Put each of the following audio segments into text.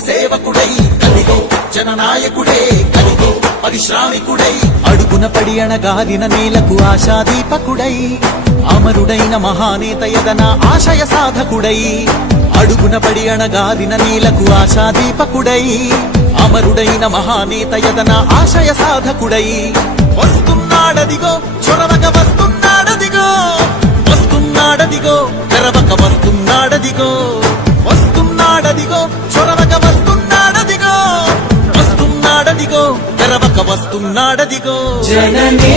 సేవకుడై కలిగో జననాయకుడే కలిగో పరిశ్రామికుడై అడుగున పడి అణగాదిన నేలకు ఆశాదీపకుడై అమరుడైన మహానేత ఎదన ఆశయ సాధకుడై అడుగున పడి అణగాదిన నేలకు ఆశాదీపకుడై అమరుడైన మహానేత ఎదన ఆశయ సాధకుడై. వస్తున్నాడదిగో చొరవక వస్తున్నాడదిగో వస్తున్నాడదిగో తెరవక వస్తున్నాడదిగో వస్తున్నాడదిగో వస్తున్నాడదిగో. జననే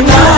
యువతా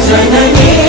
Zijn er niet.